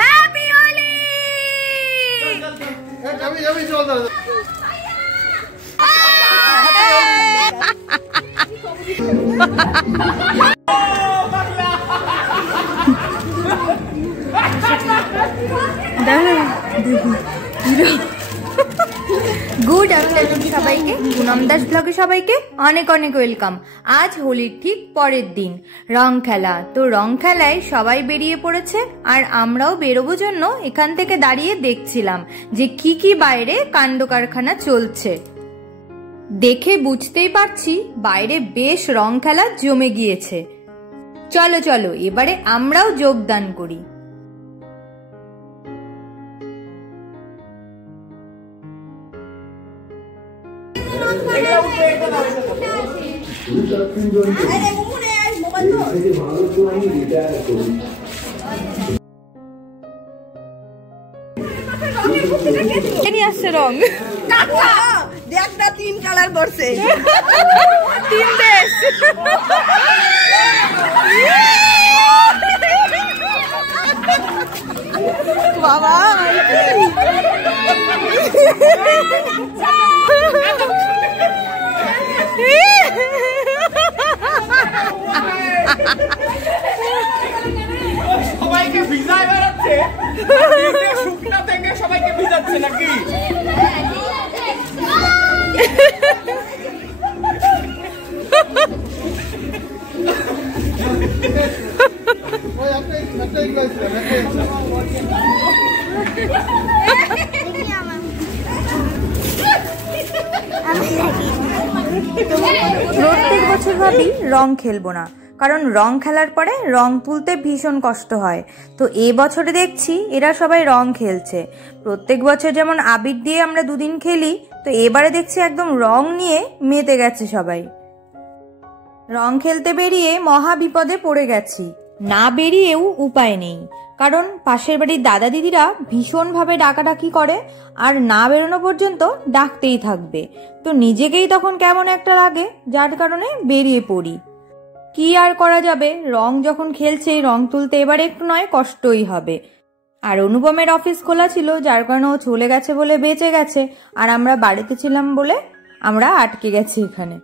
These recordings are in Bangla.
হ্যাপি হোলি। গুড আফটারনুন সবাইকে, পুনম দাস ব্লগে সবাইকে অনেক অনেক ওয়েলকাম। আজ হোলির ঠিক পরের দিন, রং খেলা। তো রং খেলায় সবাই বেরিয়ে পড়েছে, আর আমরাও বেরোবো জন্য এখান থেকে দাঁড়িয়ে দেখছিলাম যে কি কি বাইরে কাণ্ড কারখানা চলছে। দেখে বুঝতেই পারছি বাইরে বেশ রং খেলা জমে গিয়েছে। চলো চলো এবারে আমরাও যোগদান করি। আসছে রং দেখ না, 3 কালার করছে, 3 দেশ। বাবা সবাইকে ভিজায় বেড়াচ্ছে, শুকনা থেকে সবাইকে ভিজাচ্ছে নাকি? প্রত্যেক বছর ভাবি রং খেলবো না, কারণ রং খেলার পরে রং তুলতে ভীষণ কষ্ট হয়। তো এবছরে দেখছি এরা সবাই রং খেলছে। প্রত্যেক বছর যেমন আবির দিয়ে আমরা 2 দিন খেলি, তো এবারে দেখছি একদম রং নিয়ে মেতে গেছে সবাই। রং খেলতে বেরিয়ে মহা বিপদে পড়ে গেছি, না বেরিয়েও উপায় নেই, কারণ পাশের বাড়ির দাদা দিদিরা ভীষণভাবে ডাকাডাকি করে, আর না বেরোনো পর্যন্ত ডাকতেই থাকবে। তো নিজেকেই তখন কেমন একটা লাগে, যার কারণে বেরিয়ে পড়ি। কি আর করা যাবে, রং যখন খেলছে রং তুলতে এবারে একটু নয় কষ্টই হবে। আর অনুপমের অফিস খোলা ছিল, যার কারণে ও চলে গেছে বলে বেঁচে গেছে, আর আমরা বাড়িতে ছিলাম বলে আমরা আটকে গেছি এখানে।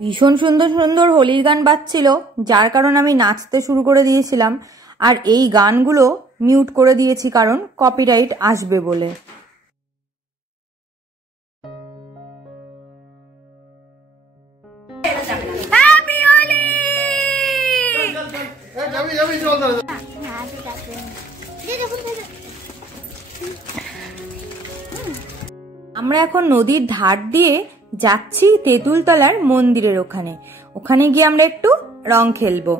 ভীষণ সুন্দর সুন্দর হোলির গান বাজছিল, যার কারণে আমি নাচতে শুরু করে দিয়েছিলাম। আর এই গানগুলো মিউট করে দিয়েছি কারণ কপিরাইট আসবে বলে। আমরা এখন নদীর ধার দিয়ে যাচ্ছি তেঁতুলতলার মন্দিরের ওখানে গিয়ে আমরা একটু রং খেলবো।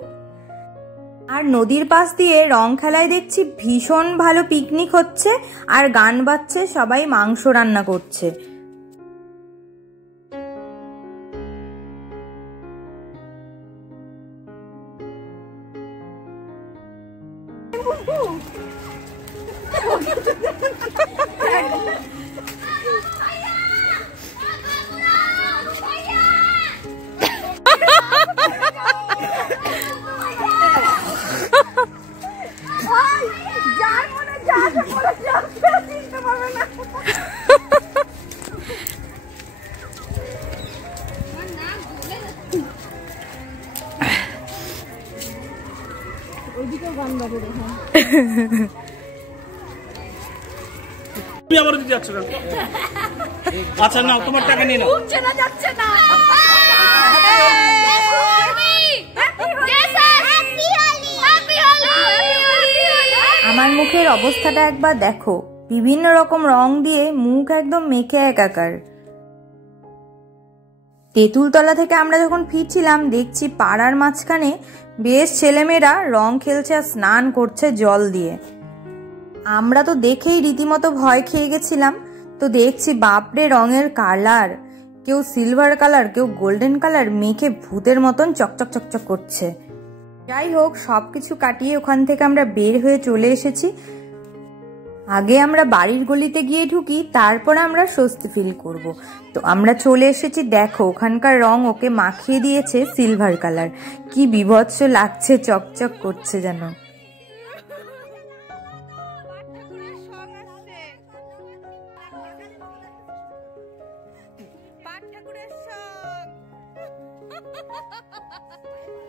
আর নদীর পাশ দিয়ে রং খেলায় দেখছি ভীষণ ভালো পিকনিক হচ্ছে, আর গান বাজছে, সবাই মাংস রান্না করছে। আচ্ছা না, তোমার টাকা নিয়ে নাও। আমার মুখের অবস্থাটা একবার দেখো, বিভিন্ন রকম রং দিয়ে মুখ একদম মেখে একাকার। তেঁতুলতলা থেকে আমরা যখন ফিরছিলাম দেখছি পাড়ার মাঝখানে বেশ ছেলেমেয়েরা রং খেলছে আর স্নান করছে জল দিয়ে। আমরা তো দেখেই রীতিমতো ভয় খেয়ে গেছিলাম। তো দেখছি বাপরে রঙের কালার, কেউ সিলভার কালার, কেউ গোল্ডেন কালার মেখে ভূতের মতন চকচক চকচক করছে। যাই হোক, সবকিছু কাটিয়ে ওখান থেকে আমরা বের হয়ে চলে এসেছি। আগে আমরা বাড়ির গলিতে গিয়ে ঢুকি, তারপর আমরা স্বস্তি ফিল করব। তো আমরা চলে এসেছি, দেখো ওখানকার রং ওকে মাখিয়ে দিয়েছে সিলভার কালার। কি বিভৎস লাগছে, চকচক করছে যেন।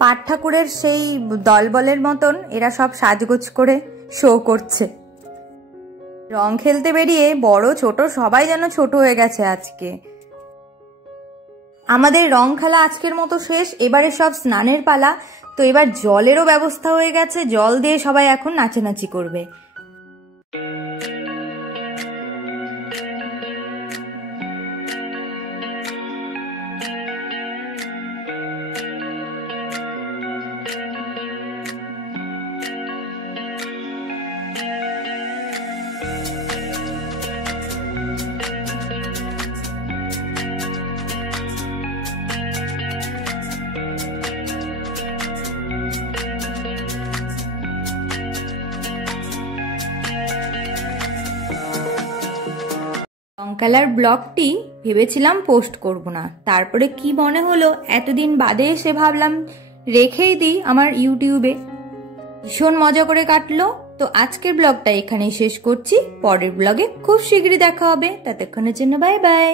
পাট ঠাকুরের সেই দলবলের মতন এরা সব সাজগোজ করে শো করছে। রং খেলতে বেরিয়ে বড় ছোট সবাই যেন ছোট হয়ে গেছে আজকে। আমাদের রং খেলা আজকের মতো শেষ, এবারে সব স্নানের পালা। তো এবার জলেরও ব্যবস্থা হয়ে গেছে, জল দিয়ে সবাই এখন নাচানাচি করবে। রং খেলার ব্লগটি ভেবেছিলাম পোস্ট করব না, তারপরে কি মনে হলো এতদিন বাদে এসে ভাবলাম রেখেই দিই আমার ইউটিউবে। ভীষণ মজা করে কাটলো। তো আজকের ব্লগটা এখানেই শেষ করছি, পরের ব্লগে খুব শীঘ্রই দেখা হবে। ততক্ষণের জন্য বাই বাই।